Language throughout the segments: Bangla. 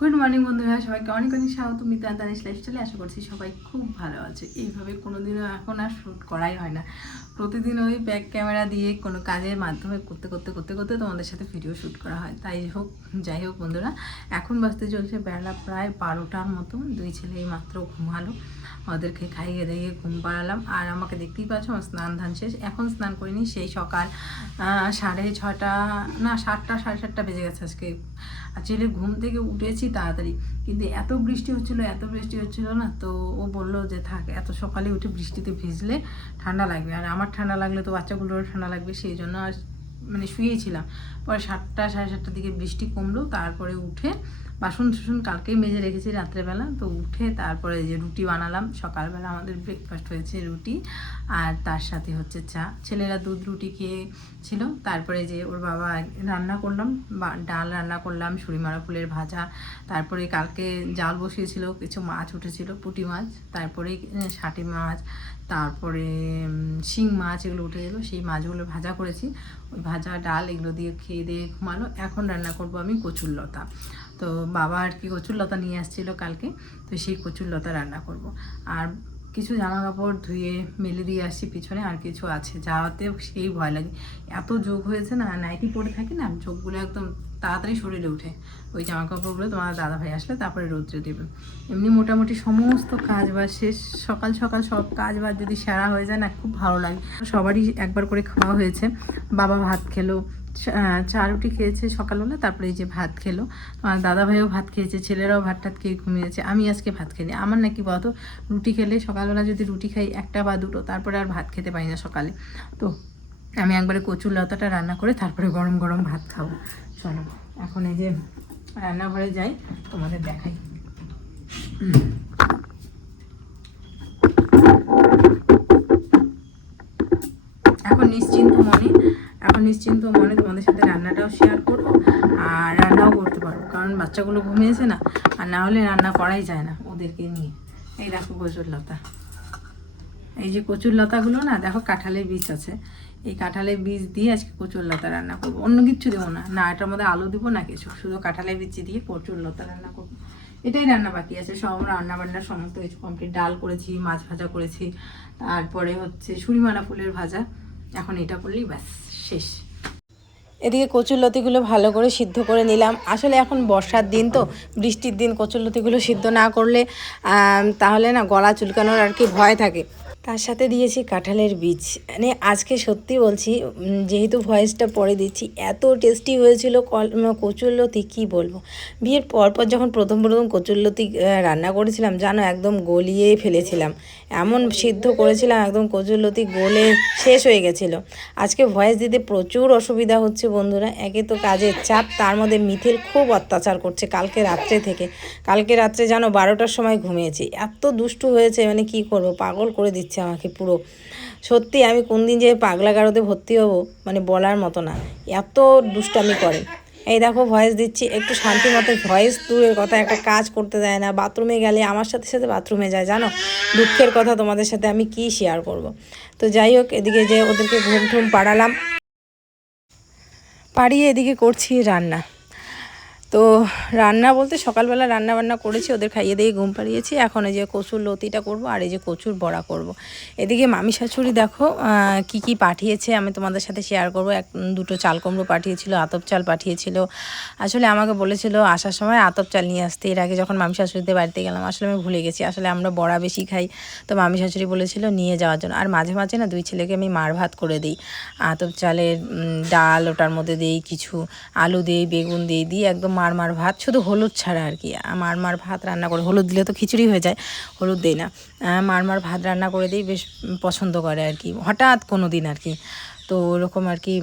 গুড মর্নিং বন্ধুরা, সবাইকে অনেক অনেক স্বাগত মিতা দানিশ লাইফস্টাইলে। আশা করছি সবাই খুব ভালো আছে। এইভাবে কোনোদিনও এখন আর শ্যুট করাই হয় না। প্রতিদিন ওই ব্যাক ক্যামেরা দিয়ে কোনো কাজের মাধ্যমে করতে করতে করতে করতে তোমাদের সাথে ভিডিও শ্যুট করা হয়। যাই হোক বন্ধুরা, এখন বাজতে চলছে বেলা প্রায় 12টার মতো। দুই ছেলেই মাত্র ঘুমালো, ওদেরকে খাইয়ে দাইয়ে ঘুম পাড়ালাম। আর আমাকে দেখতেই পাচ্ছ, আমার স্নান ধান শেষ। এখন স্নান করিনি, সেই সকাল 6:30 না 7টা 7:30 বেজে গেছে আজকে। অ্যাকচুয়ালি ঘুম থেকে উঠেছি তাড়াতাড়ি, কিন্তু এত বৃষ্টি হচ্ছিল না, তো ও বললো যে থাক, এত সকালে উঠে বৃষ্টিতে ভিজলে ঠান্ডা লাগবে, আর আমার ঠান্ডা লাগলে তো বাচ্চাগুলোরও ঠান্ডা লাগবে, সেই জন্য আর মানে শুয়েছিলাম। পরে 7টা 7:30 দিকে বৃষ্টি কমলো, তারপরে উঠে বাসন কালকেই মেজে রেখেছি রাত্রেবেলা, তো উঠে তারপরে যে রুটি বানালাম। সকালবেলা আমাদের ব্রেকফাস্ট হয়েছে রুটি, আর তার সাথে হচ্ছে চা। ছেলেরা দুধ রুটি খেয়েছিল। তারপরে যে ওর বাবা রান্না করলাম, ডাল রান্না করলাম, ছুরিমারা ফুলের ভাজা। তারপরে কালকে জাল বসিয়েছিল, কিছু মাছ উঠেছিল, পুঁটি মাছ, তারপরে শাটি মাছ, তারপরে শিং মাছ, এগুলো উঠেছিল। সেই মাছগুলো ভাজা করেছি, ওই ভাজা ডাল এগুলো দিয়ে খেয়ে দিয়ে ঘুমালো। এখন রান্না করব আমি কচুর লতা। তো বাবা আর কি কচুর লতা নিয়ে আসছিলো কালকে, তো সেই কচুর লতা রান্না করব। আর কিছু জামা কাপড় ধুয়ে মেলে দিয়ে আসছি পিছনে, আর কিছু আছে যাওয়াতেও সেই ভয় লাগে। এত যোগ হয়েছে না, নাইটি পরে থাকি না, যোগগুলো একদম তাড়াতাড়ি শরীরে উঠে। ওই জামা কাপড়গুলো তোমার দাদাভাই আসলে তারপরে রৌদ্রে দেবে। এমনি মোটামুটি সমস্ত কাজ বাজ শেষ, সকাল সকাল সব কাজ বাজ যদি সারা হয়ে যায় না, খুব ভালো লাগে। সবারই একবার করে খাওয়া হয়েছে। বাবা ভাত খেলো, চা রুটি খেয়েছে সকালবেলা, তারপরে এই যে ভাত খেলো। আমার দাদাভাইও ভাত খেয়েছে, ছেলেরাও ভাত টাত খেয়ে ঘুমিয়েছে। আমি আজকে ভাত খেলি। আমার নাকি বলতো, রুটি খেলে সকালবেলা যদি রুটি খাই একটা বা দুটো, তারপরে আর ভাত খেতে পারি না সকালে। তো আমি একবারে কচুর লতাটা রান্না করে তারপরে গরম গরম ভাত খাবো। চলো এখন এই যে রান্নাঘরে যাই, তোমাদের দেখাই। এখন নিশ্চিন্ত মনে তোমাদের সাথে রান্নাটাও শেয়ার করবো, আর রান্নাও করতে পারবো, কারণ বাচ্চাগুলো ঘুমিয়েছে না, আর না হলে রান্না করাই যায় না ওদেরকে নিয়ে। এই দেখো কচুর লতা, এই যে কচুর লতাগুলো না, দেখো কাঁঠালের বীজ আছে, এই কাঁঠালের বীজ দিয়ে আজকে কচুর লতা রান্না করবো। অন্য কিচ্ছু দেবো না, না এটার মধ্যে আলু দেবো না কিছু, শুধু কাঁঠালের বীজ দিয়ে কচুর লতা রান্না করবো। এটাই রান্না বাকি আছে, সব রান্না বান্নার সমস্ত কিছু কমপ্লিট। ডাল করেছি, মাছ ভাজা করেছি, তারপরে হচ্ছে ছুরিমালা ফুলের ভাজা। এখন এটা করলেই ব্যাস শেষ। এদিকে কচুরলতিগুলো ভালো করে সিদ্ধ করে নিলাম। আসলে এখন বর্ষার দিন, তো বৃষ্টির দিন কচুরলতিগুলো সিদ্ধ না করলে তাহলে না গলা চুলকানোর আর কি ভয় থাকে। তার সাথে দিয়েছি কাঁঠালের বীজ। মানে আজকে সত্যি বলছি, যেহেতু ভয়েসটা পরে দিচ্ছি, এত টেস্টি হয়েছিল কচুরলতি, কী বলবো। বিয়ের পরপর যখন প্রথম কচুরলতি রান্না করেছিলাম, জানো একদম গলিয়ে ফেলেছিলাম, এমন সিদ্ধ করেছিলাম একদম কচুরলতি গলে শেষ হয়ে গেছিলো। আজকে ভয়েস দিতে প্রচুর অসুবিধা হচ্ছে বন্ধুরা। একে তো কাজের চাপ, তার মধ্যে মিথিল খুব অত্যাচার করছে কালকে রাত্রে থেকে। কালকে রাত্রে জানো 12টার সময় ঘুমিয়েছি, এত দুষ্টু হয়েছে, মানে কি করব, পাগল করে দিচ্ছে আমাকে পুরো। সত্যি আমি কোন দিন যে পাগলা গারদে ভর্তি হব মানে বলার মতো না, এত দুষ্টামি করে। এই দেখো ভয়েস দিচ্ছি, একটু শান্তি মতো ভয়েস, দূরের কথা একটা কাজ করতে দেয় না। বাথরুমে গেলে আমার সাথে সাথে বাথরুমে যায়, জানো দুঃখের কথা তোমাদের সাথে আমি কি শেয়ার করব। তো যাই হোক, এদিকে যে ওদেরকে ঘুম ঠুম পাড়িয়ে এদিকে করছি রান্না। তো রান্না বলতে সকালবেলা রান্না বান্না করেছি, ওদের খাইয়ে দিয়ে ঘুম পাড়িয়েছি। এখন এই যে কচুর লতিটা করব, আর এই যে কচুর বড়া করব। এদিকে মামি শাশুড়ি দেখো কি কি পাঠিয়েছে আমি তোমাদের সাথে শেয়ার করব। দুটো চাল কুমড়ো পাঠিয়েছিল, আতপ চাল পাঠিয়েছিল। আসলে আমাকে বলেছিল আসার সময় আতপ চাল নিয়ে আসতে। এর আগে যখন মামি শাশুড়িদের বাড়িতে গেলাম, আসলে আমি ভুলে গেছি। আসলে আমরা বড়া বেশি খাই, তো মামি শাশুড়ি বলেছিল নিয়ে যাওয়ার জন্য। আর মাঝে মাঝে না দুই ছেলেকে আমি মার ভাত করে দিই, আতপ চালের ডাল, ওটার মধ্যে দিই কিছু আলু দিই, বেগুন দিই একদম মার ভাত, শুধু হলুদ ছাড়া আর কি। মার ভাত রান্না করে, হলুদ দিলে তো খিচুড়ি হয়ে যায়, হলুদ দিই না। মার ভাত রান্না করে দিই, বেশ পছন্দ করে আর কি, হঠাৎ কোনো দিন আর কি। তো ওরকম আর কি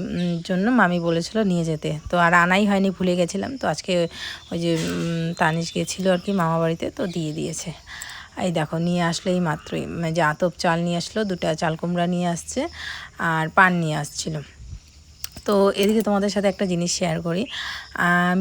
জন্য মামি বলেছিল নিয়ে যেতে, তো আর আনাই হয়নি, ভুলে গেছিলাম। তো আজকে ওই যে তানিশ গেছিলো আর কি মামা বাড়িতে, তো দিয়ে দিয়েছে। এই দেখো নিয়ে আসলো এই মাত্রই, যে আতপ চাল নিয়ে আসলো, 2টা চাল কুমড়া নিয়ে আসছে, আর পান নিয়ে আসছিলো। তো এদিকে তোমাদের সাথে একটা জিনিস শেয়ার করি।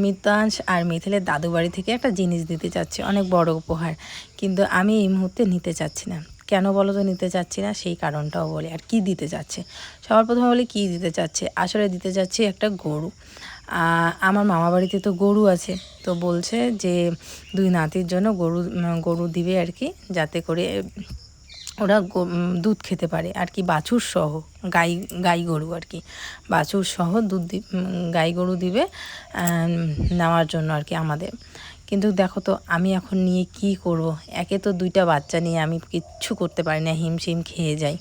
মিতাংশ আর মিথিলের দাদু বাড়ি থেকে একটা জিনিস দিতে চাচ্ছে, অনেক বড় উপহার, কিন্তু আমি এই মুহূর্তে নিতে চাচ্ছি না। কেন বলো তো নিতে চাচ্ছি না, সেই কারণটাও বলি। আর কি দিতে চাচ্ছে, সবার প্রথমে বলি কী দিতে চাচ্ছে। আসলে দিতে চাচ্ছি একটা গরু। আমার মামা বাড়িতে তো গরু আছে, তো বলছে যে 2 নাতির জন্য গরু দিবে আর কি, যাতে করে ওরা দুধ খেতে পারে আর কি, বাছুর সহ, গাই গরু আর কি, বাছুর সহ গাই গরু দিবে নেওয়ার জন্য আর কি আমাদের। কিন্তু দেখো তো আমি এখন নিয়ে কি করব, একে তো 2টা বাচ্চা নিয়ে আমি কিচ্ছু করতে পারি না, হিমশিম খেয়ে যাই।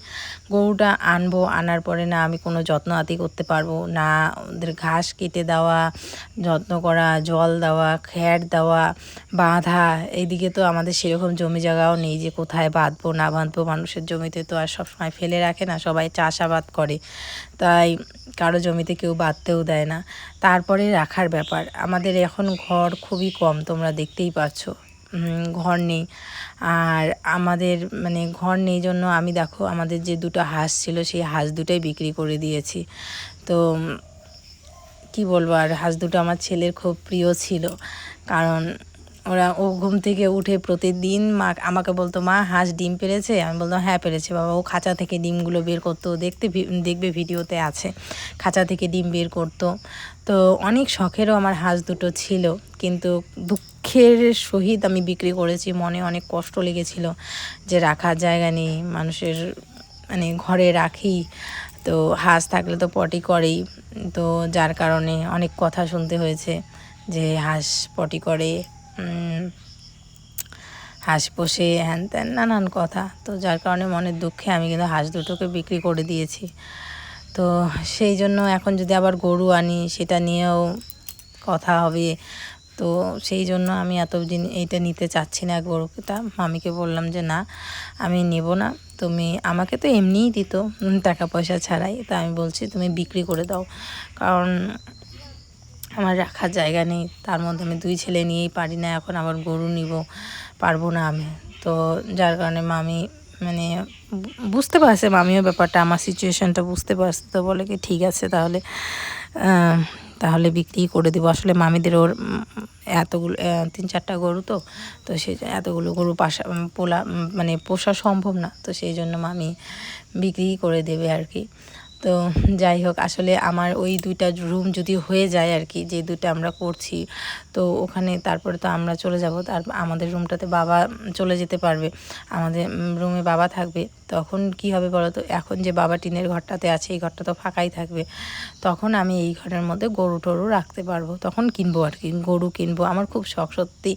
গরুটা আনবো, আনার পরে না আমি কোনো যত্ন আতি করতে পারবো না, ওদের ঘাস কেটে দেওয়া, যত্ন করা, জল দেওয়া, খ্যার দেওয়া, বাঁধা। এইদিকে তো আমাদের সেরকম জমি জায়গাও নেই যে কোথায় বাঁধবো না বাঁধবো, মানুষের জমিতে তো আর সবসময় ফেলে রাখে না, সবাই চাষাবাদ করে, তাই কারো জমিতে কেউ বাঁধতেও দেয় না। তারপরে রাখার ব্যাপার, আমাদের এখন ঘর খুবই কম, তোমরা দেখতেই পাচ্ছ ঘর নেই। আর আমাদের মানে ঘর নেই জন্য আমি দেখো আমাদের যে 2টো হাঁস ছিল সেই হাঁস 2টাই বিক্রি করে দিয়েছি। তো কি বলবো, আর হাঁস 2টো আমার ছেলের খুব প্রিয় ছিল, কারণ ও ঘুম থেকে উঠে প্রতিদিন আমাকে বলতো, মা হাঁস ডিম পেড়েছে? আমি বলতাম হ্যাঁ পেড়েছে বাবা। ও খাঁচা থেকে ডিমগুলো বের করতো, দেখবে ভিডিওতে আছে, খাঁচা থেকে ডিম বের করতো। তো অনেক শখেরও আমার হাঁস 2টো ছিল, কিন্তু দুঃখের সহিত আমি বিক্রি করেছি। মনে অনেক কষ্ট লেগেছিল যে রাখার জায়গা নেই, মানুষের মানে ঘরে রাখি, তো হাঁস থাকলে তো পটি করেই, তো যার কারণে অনেক কথা শুনতে হয়েছে যে হাঁস পটি করে, হাঁস পোষে, হ্যান ত্যান নানান কথা। তো যার কারণে মনের দুঃখে আমি কিন্তু হাঁস 2টোকে বিক্রি করে দিয়েছি। তো সেই জন্য এখন যদি আবার গরু আনি সেটা নিয়েও কথা হবে, তো সেই জন্য আমি এতদিন এইটা নিতে চাচ্ছি না গরুটা। মামিকে বললাম যে না আমি নেব না, তুমি আমাকে তো এমনিই দিত টাকা পয়সা ছাড়াই, তা আমি বলছি তুমি বিক্রি করে দাও, কারণ আমার রাখার জায়গা নেই, তার মধ্যে আমি 2 ছেলে নিয়েই পারি না, এখন আবার গরু নিব পারবো না আমি। তো যার কারণে মামি মানে বুঝতে পারছে, মামিও ব্যাপারটা আমার সিচুয়েশানটা বুঝতে পারছে, তো বলে কি ঠিক আছে তাহলে বিক্রি করে দেবো। আসলে মামিদের ওর এতগুলো 3-4টা গরু, তো সেই এতগুলো গরু মানে পোষা সম্ভব না, তো সেই জন্য মামি বিক্রি করে দেবে আর কি। তো যাই হোক, আসলে আমার ওই 2টা রুম যদি হয়ে যায় আর কি, যে 2টা আমরা করছি, তো ওখানে তারপরে তো আমরা চলে যাব, তার আমাদের রুমটাতে বাবা চলে যেতে পারবে, আমাদের রুমে বাবা থাকবে। তখন কি হবে বলো তো, এখন যে বাবা টিনের ঘরটাতে আছে এই ঘরটা তো ফাঁকাই থাকবে, তখন আমি এই ঘরের মধ্যে গরু টরু রাখতে পারবো, তখন কিনবো আর কি, গরু কিনবো। আমার খুব শখ সত্যি।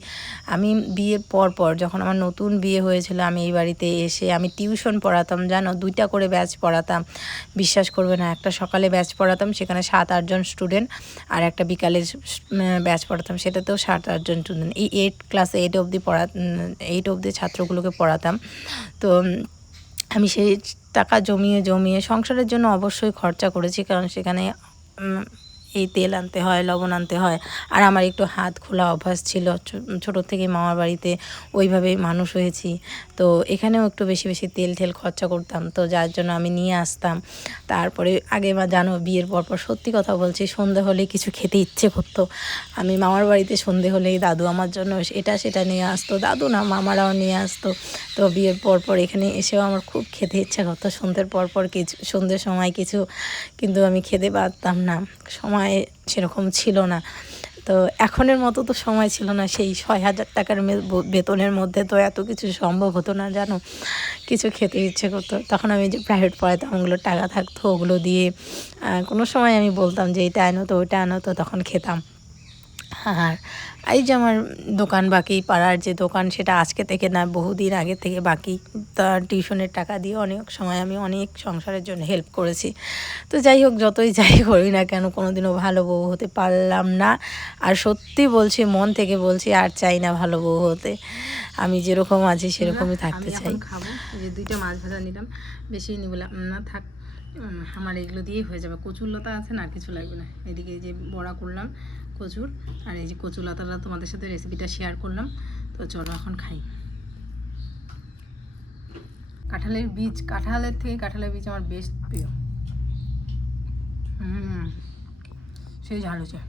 আমি বিয়ের পর যখন আমার নতুন বিয়ে হয়েছিল, আমি এই বাড়িতে এসে আমি টিউশন পড়াতাম, জানো, 2টা করে ব্যাচ পড়াতাম। বিশ্বাস করবে না, একটা সকালে ব্যাচ পড়াতাম, সেখানে 7-8 জন স্টুডেন্ট, আর একটা বিকালে ব্যাচ পড়াতাম, সেটাতেও 7-8 জন স্টুডেন্ট। এই ক্লাস 8 অবধি 8 অবধি ছাত্রগুলোকে পড়াতাম। তো আমি সেই টাকা জমিয়ে সংসারের জন্য অবশ্যই খরচা করেছি, কারণ সেখানে এই তেল আনতে হয়, লবণ আনতে হয়, আর আমার একটু হাত খোলা অভ্যাস ছিল, ছোটোর থেকে মামার বাড়িতে ওইভাবেই মানুষ হয়েছি, তো এখানেও একটু বেশি বেশি তেল খরচা করতাম, তো যার জন্য আমি নিয়ে আসতাম। তারপরে আগে জানো বিয়ের পর সত্যি কথা বলছি, সন্ধে হলেই কিছু খেতে ইচ্ছে করতো। আমি মামার বাড়িতে সন্ধে হলেই দাদু আমার জন্য এটা সেটা নিয়ে আসতো, দাদু না মামারাও নিয়ে আসতো। তো বিয়ের পর এখানে এসেও আমার খুব খেতে ইচ্ছা করতো সন্ধ্যের পর কিছু, সন্ধ্যের সময় কিছু, কিন্তু আমি খেতে পারতাম না, সময় সেরকম ছিল না। তো এখনের মতো তো সময় ছিল না, সেই 6,000 টাকার বেতনের মধ্যে তো এত কিছু সম্ভব হতো না, জানো, কিছু খেতে ইচ্ছে করতো। তখন আমি যে প্রাইভেট পড়াতাম, ওগুলো টাকা থাকতো, ওগুলো দিয়ে কোনো সময় আমি বলতাম যে এটা আনো তো ওইটা আনো তো, তখন খেতাম। আর এই যে আমার দোকান বাকি, পাড়ার যে দোকান, সেটা আজকে থেকে না বহুদিন আগে থেকে বাকি, তার টিউশনের টাকা দিয়ে অনেক সময় আমি অনেক সংসারের জন্য হেল্প করেছি। তো যাই হোক, যতই যাই করি না কেন, কোনোদিনও ভালো বউ হতে পারলাম না। আর সত্যি বলছি, মন থেকে বলছি, আর চাই না ভালো বউ হতে, আমি যেরকম আছি সেরকমই থাকতে চাই। আমি এখন খাবো, এই যে 2টা মাছ ভাজা নিলাম, বেশি নিব না, থাক, আমার এগুলো দিয়েই হয়ে যাবে। কচুর লতা আছে না, আর কিছু লাগবে না। এদিকে এই যে বড়া করলাম কচুর, আর এই যে কচুর লতাটা তোমাদের সাথে রেসিপিটা শেয়ার করলাম। তো চলো এখন খাই। কাঁঠালের থেকে কাঁঠালের বীজ আমার বেস্ট প্রিয়। সেই ঝাল হচ্ছে।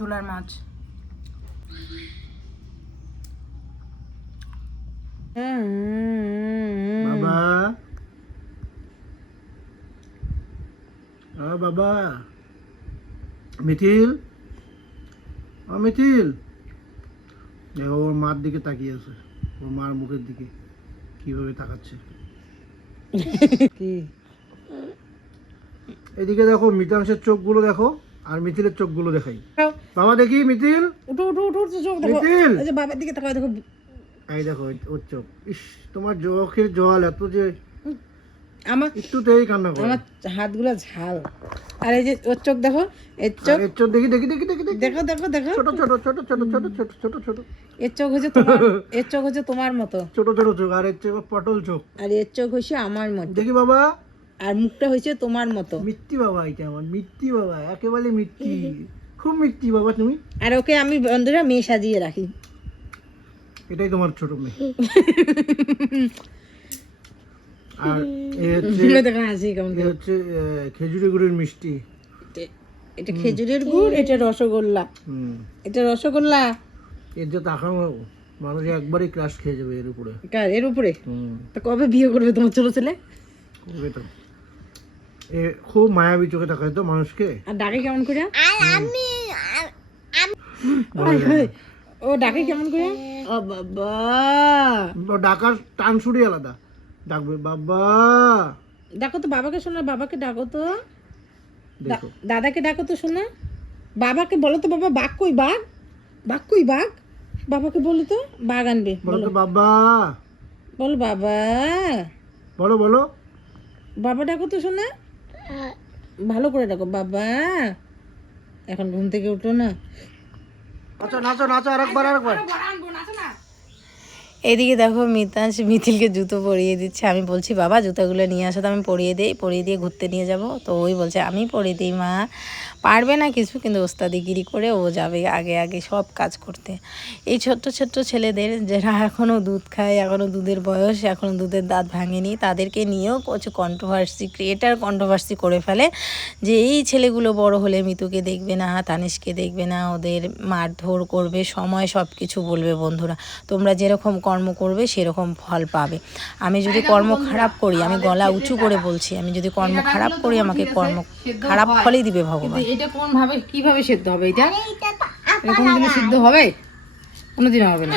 দোলার মাছ। বাবা, বাবা, মিথিল, মিথিল, দেখো ওর মার দিকে তাকিয়ে আছে, ওর মার মুখের দিকে কিভাবে তাকাচ্ছে। কি এদিকে দেখো, মিতাংশের চোখগুলো দেখো আর মিথিলের চোখগুলো দেখাই। বাবা দেখি মিথিল, উঠো উঠো উঠো উঠো, চোখ দেখো। মিথিল, এই যে বাবার দিকে তাকাও, দেখো এই দেখো ওর চোখ। ইস, তোমার চোখের জল এত যে আমার একটুতেই কান্না করে। আমার হাতগুলো ঝাল। আর এই যে ওর চোখ দেখো, এর চোখ আর এর চোখ দেখি দেখি দেখি দেখি দেখি, দেখো দেখো দেখো, ছোট ছোট ছোট ছোট ছোট ছোট ছোট ছোট, এর চোখ হচ্ছে তোমার, এর চোখ হচ্ছে তোমার মতো, ছোট ছোট চোখ, আর এর চোখ পটল চোখ। আর এর চোখ হচ্ছে আমার মতো, দেখি বাবা, আর মুখটা হচ্ছে তোমার মতো। মিথ্যি বাবা, এটা আমার মিথ্যি বাবা, একেবারে মিথ্যি, খুব মিথ্যি বাবা তুমি। আর ওকে আমি বন্ধুরা মেয়ে সাজিয়ে রাখি। এটাই তোমার ছোট মেয়ে। আর দেখো হাসি কেমন। এ হচ্ছে খেজুরি গুড়ের মিষ্টি। এটা খেজুরের গুড়, এটা রসগোল্লা, এটা রসগোল্লা। এর যে তাকানো মানুষ একবারই ক্রাশ খেয়ে যাবে এর উপরে। এর উপরে তো কবে বিয়ে করবে তোমার ছোট ছেলে? করবে তো। এ খুব মায়াবী চোখে তাকায় তো মানুষকে। আর ডাকে কেমন করে? ও ডাকে কেমন করে? ও বাবা, ডাকার টান শুড়ি আলাদা, ডাকবে বাবা। ডাকো তো বাবাকে, শোনা বাবাকে ডাকো তো, দেখো দাদাকে ডাকো তো শোনা। বাবাকে বলো তো, বাবা বাঘ কই, বাঘ, বাঘ কই, বাঘ। বাবাকে বলো তো, বাঘ আনবে। বলো তো বাবা, বলো বাবা, বলো বলো বাবা ডাকো তো শোনা, ভালো করে ডাকো বাবা। এখন ঘুম থেকে উঠো না। নাচো নাচো নাচো, আরেকবার আরেকবার। এদিকে দেখো মিতাংশ মিথিলকে জুতো পরিয়ে দিচ্ছে। আমি বলছি বাবা জুতোগুলো নিয়ে আসো, তো আমি পরিয়ে দিই, পরিয়ে দিয়ে ঘুরতে নিয়ে যাব। তো ওই বলছে আমি পরিয়ে দিই মা, পারবে না কিছু, কিন্তু ওস্তাদিগিরি করে ও যাবে আগে আগে সব কাজ করতে। এই ছোট্ট ছোট্ট ছেলেদের যারা এখনও দুধ খায়, এখনও দুধের বয়স, এখনও দুধের দাঁত ভাঙেনি, তাদেরকে নিয়েও কিছু কন্ট্রোভার্সি করে ফেলে যে এই ছেলেগুলো বড় হলে মিতুকে দেখবে না, তানিশকে দেখবে না, ওদের মারধর করবে, সময় সব কিছু বলবে। বন্ধুরা, তোমরা যেরকম কর্ম করবে সেরকম ফল পাবে। আমি যদি কর্ম খারাপ করি, আমি গলা উঁচু করে বলছি, আমি যদি কর্ম খারাপ করি আমাকে কর্ম খারাপ ফলই দিবে ভগবান। এটা কোন ভাবে কিভাবে সিদ্ধ হবে? এটা কোনদিনও সিদ্ধ হবে? কোনোদিনও হবে না।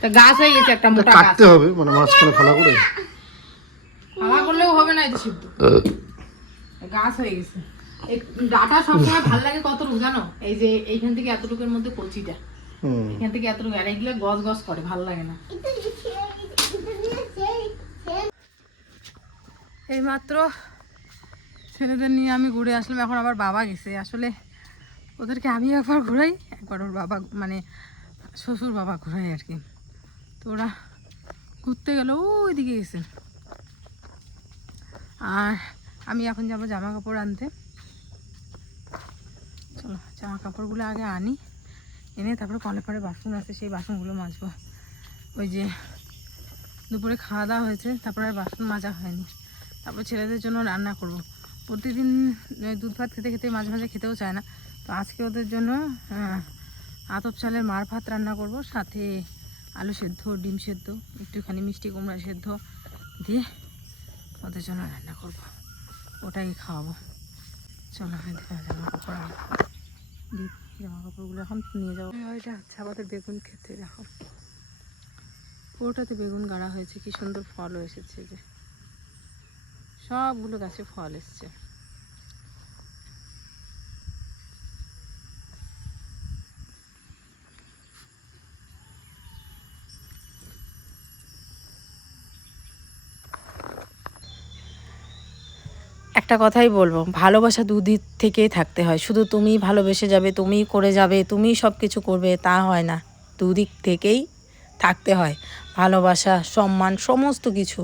তা গাছ হয়ে গেছে একটা মোটা গাছ, কাটতে হবে মানে মাঝখানে ফালা করে। খাওয়া করলেও হবে না এটা সিদ্ধ, গাছ হয়ে গেছে। এই ডাটা সবসময় ভালো লাগে কতটুকু জানো? এই যে এইখান থেকে এতটুকুর মধ্যে কচিটা, এখান থেকে এতটুকু, আর এইগুলো গজ গজ করে, ভালো লাগে না। এই মাত্র ছেলেদের নিয়ে আমি ঘুরে আসলাম, এখন আবার বাবা গেছে। আসলে ওদেরকে আমি একবার ঘুরাই, একবার ওর বাবা মানে শ্বশুর বাবা ঘুরাই আর কি। তো ওরা ঘুরতে গেল, ওইদিকে গেছে। আর আমি এখন যাব জামা কাপড় আনতে। চলো জামা কাপড়গুলো আগে আনি, এনে তারপরে কলে পরে বাসন আছে, সেই বাসনগুলো মাজবো। ওই যে দুপুরে খাওয়া দাওয়া হয়েছে, তারপরে আর বাসন মাজা হয়নি। তারপর ছেলেদের জন্য রান্না করব। প্রতিদিন দুধ ভাত খেতে খেতে মাঝে মাঝে খেতেও চায় না, তো আজকে ওদের জন্য আতপ চালের মার ভাত রান্না করব, সাথে আলু সেদ্ধ, ডিম সেদ্ধ, একটুখানি মিষ্টি কুমড়া সেদ্ধ দিয়ে ওদের জন্য রান্না করব, ওটাই খাওয়াবো। চলো জামা কাপড় দিই, জামা কাপড়গুলো এখন নিয়ে যাবো। ওইটা হচ্ছে আমাদের বেগুন খেতে, দেখো পুরোটাতে বেগুন গাড়া হয়েছে, কি সুন্দর ফলও এসেছে, যে সবগুলো গাছে ফল এসছে। একটা কথাই বলবো, ভালোবাসা দুদিক থেকেই থাকতে হয়। শুধু তুমিই ভালোবেসে যাবে, তুমিই করে যাবে, তুমিই সব কিছু করবে, তা হয় না। দুদিক থেকেই থাকতে হয়, ভালোবাসা, সম্মান, সমস্ত কিছু,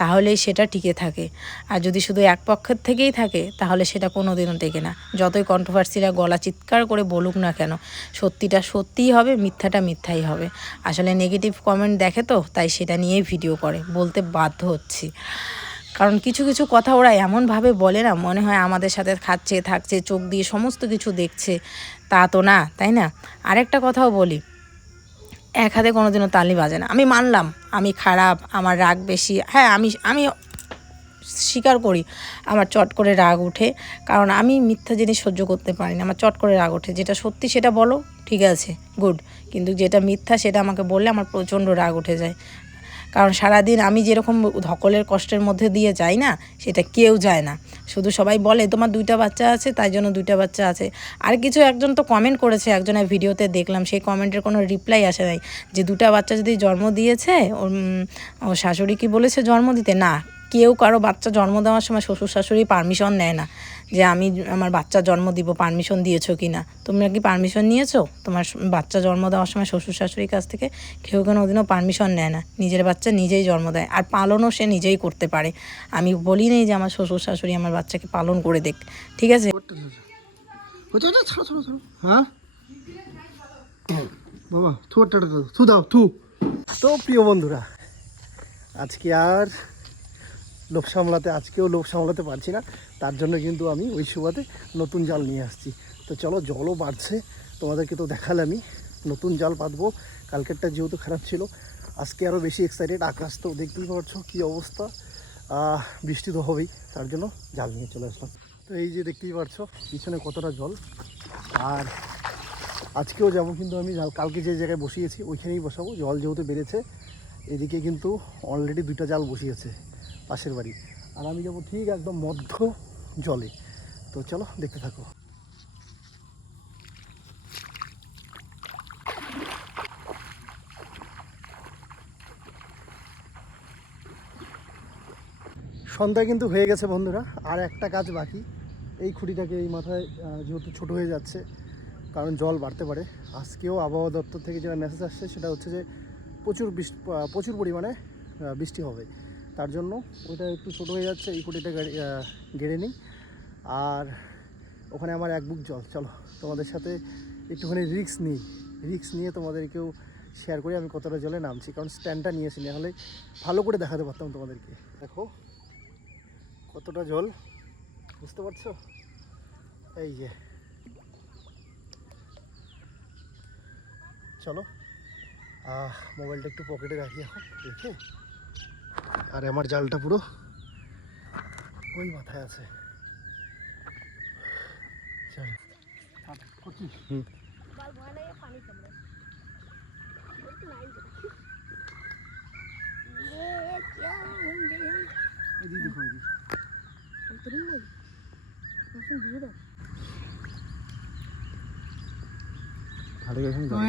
তাহলেই সেটা টিকে থাকে। আর যদি শুধু এক পক্ষের থেকেই থাকে তাহলে সেটা কোনো দিনও টেকে না। যতই কন্ট্রোভার্সিরা গলা চিৎকার করে বলুক না কেন, সত্যিটা সত্যিই হবে, মিথ্যাটা মিথ্যাই হবে। আসলে নেগেটিভ কমেন্ট দেখে তো, তাই সেটা নিয়েই ভিডিও করে, বলতে বাধ্য হচ্ছি। কারণ কিছু কিছু কথা ওরা এমনভাবে বলে না, মনে হয় আমাদের সাথে খাচ্ছে থাকছে, চোখ দিয়ে সমস্ত কিছু দেখছে, তা তো না, তাই না? আরেকটা কথাও বলি, এক হাতে কোনোদিনও তালি বাজে না। আমি মানলাম আমি খারাপ, আমার রাগ বেশি, হ্যাঁ আমি স্বীকার করি আমার চট করে রাগ ওঠে, কারণ আমি মিথ্যা জিনিস সহ্য করতে পারি না, আমার চট করে রাগ ওঠে। যেটা সত্যি সেটা বলো, ঠিক আছে, গুড, কিন্তু যেটা মিথ্যা সেটা আমাকে বললে আমার প্রচণ্ড রাগ উঠে যায়। কারণ সারাদিন আমি যেরকম ধকলের কষ্টের মধ্যে দিয়ে যাই না, সেটা কেউ যায় না। শুধু সবাই বলে তোমার 2টা বাচ্চা আছে, তাই জন্য 2টা বাচ্চা আছে। আর কিছু একজন তো কমেন্ট করেছে, একজনের ভিডিওতে দেখলাম, সেই কমেন্টের কোনো রিপ্লাই আসে নাই, যে 2টা বাচ্চা যদি জন্ম দিয়েছে ওর শাশুড়ি কি বলেছে জন্ম দিতে? না, কেউ কারো বাচ্চা জন্ম দেওয়ার সময় শ্বশুর শাশুড়ি পারমিশন নেয় না যে আমি আমার বাচ্চা জন্ম দিব, পারমিশন দিয়েছো কি না, তোমরা কি পারমিশন নিয়েছো তোমার বাচ্চা জন্ম দেওয়ার সময় শ্বশুর শাশুড়ির কাছ থেকে? কেউ কোনোদিনও পারমিশন নেয় না, নিজের বাচ্চা নিজেই জন্ম দেয়, আর পালনও সে নিজেই করতে পারে। আমি বলি নেই যে আমার শ্বশুর শাশুড়ি আমার বাচ্চাকে পালন করে দেখ, ঠিক আছে? হ্যাঁ বাবা, থু দাও, থু। তো প্রিয় বন্ধুরা, আজকে আর আজকেও লোভ সামলাতে পারছি না, তার জন্য কিন্তু আমি ওই সুবাদে নতুন জাল নিয়ে আসছি। তো চলো, জলও বাড়ছে, তোমাদেরকে তো দেখালামই, নতুন জাল পাতবো। কালকেরটা যেহেতু খারাপ ছিল, আজকে আরও বেশি এক্সাইটেড। আকাশ তো দেখতেই পাচ্ছ কী অবস্থা, বৃষ্টি তো হবেই, তার জন্য জাল নিয়ে চলে আসলাম। তো এই যে দেখতেই পাচ্ছ পিছনে কতটা জল, আর আজকেও যাবো কিন্তু আমি কালকে যে জায়গায় বসিয়েছি ওইখানেই বসাবো। জল যেহেতু বেড়েছে, এদিকে কিন্তু অলরেডি 2টা জাল বসিয়েছে পাশের বাড়ি, আর আমি যাবো ঠিক একদম মধ্য জলে। তো চলো দেখতে থাকো। সন্ধ্যা কিন্তু হয়ে গেছে বন্ধুরা, আর একটা কাজ বাকি। এই খুঁটিটাকে এই মাথায় যেহেতু ছোট হয়ে যাচ্ছে, কারণ জল বাড়তে পারে। আজকেও আবহাওয়া দপ্তর থেকে যেটা মেসেজ আসছে সেটা হচ্ছে যে প্রচুর পরিমাণে বৃষ্টি হবে, তার জন্য ওইটা একটু ছোটো হয়ে যাচ্ছে। এই খুঁটিটা গেড়ে নিই, আর ওখানে আমার 1 বুক জল। চলো তোমাদের সাথে একটুখানি রিক্স নিয়ে তোমাদেরকেও শেয়ার করি আমি কতটা জলে নামছি, কারণ স্ট্যান্ডটা নিয়েছি, নাহলে ভালো করে দেখাতে পারতাম তোমাদেরকে। দেখো কতটা জল, বুঝতে পারছো? এই যে চলো, মোবাইলটা একটু পকেটে রাখি এখন রেখে, আর আমার জালটা পুরো ওই মাথায় আছে।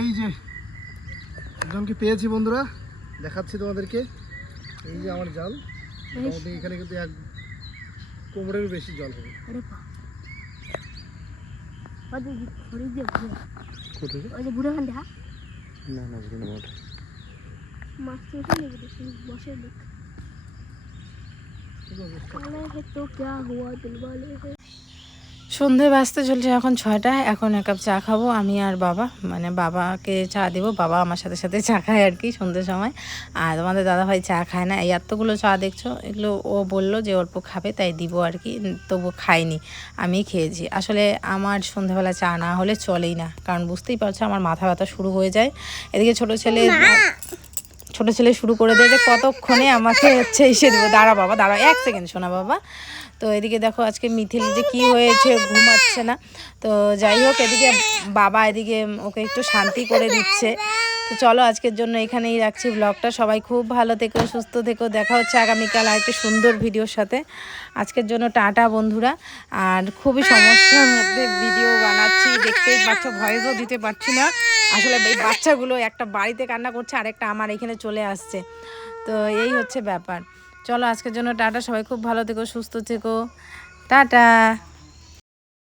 এই যে একজনকে পেয়েছি বন্ধুরা, দেখাচ্ছি তোমাদেরকে। এই যে আমার জাল, এখানে কিন্তু 1 কোমরের বেশি জল হবে। সন্ধে বাজতে চলছে, এখন 6টা। এখন 1 কাপ চা খাবো আমি আর বাবা, মানে বাবাকে চা দিব, বাবা আমার সাথে সাথে চা খায় আর কি সন্ধ্যের সময়। আর তোমাদের দাদাভাই চা খায় না, এই এতগুলো চা দেখছো, এগুলো ও বললো যে অল্প খাবে তাই দিব আর কি, তবু খাইনি, আমি খেয়েছি। আসলে আমার সন্ধ্যেবেলা চা না হলে চলেই না, কারণ বুঝতেই পারছো আমার মাথা ব্যথা শুরু হয়ে যায়। এদিকে ছোট ছেলে শুরু করে দেয় যে কতক্ষণে আমাকে হচ্ছে এসে দেবো। দাঁড়া বাবা, দাঁড়া 1 সেকেন্ড, শোনা বাবা। তো এদিকে দেখো আজকে মিথিল যে কী হয়েছে, ঘুমাচ্ছে না। তো যাই হোক, এদিকে বাবা এদিকে ওকে একটু শান্তি করে দিচ্ছে। তো চলো আজকের জন্য এখানেই রাখছি ব্লগটা। সবাই খুব ভালো থেকো, সুস্থ থেকো, দেখা হচ্ছে আগামীকাল আর একটি সুন্দর ভিডিওর সাথে। আজকের জন্য টাটা বন্ধুরা। আর খুবই সমস্যার মধ্যে ভিডিও বানাচ্ছি, দেখতেই পাচ্ছ, ভয়েসও দিতে পারছি না। আসলে এই বাচ্চাগুলো একটা বাড়িতে কান্না করছে, আরেকটা আমার এখানে চলে আসছে, তো এই হচ্ছে ব্যাপার। চলো আজকের জন্য টাটা, সবাই খুব ভালো থেকো, সুস্থ থেকো, টাটা।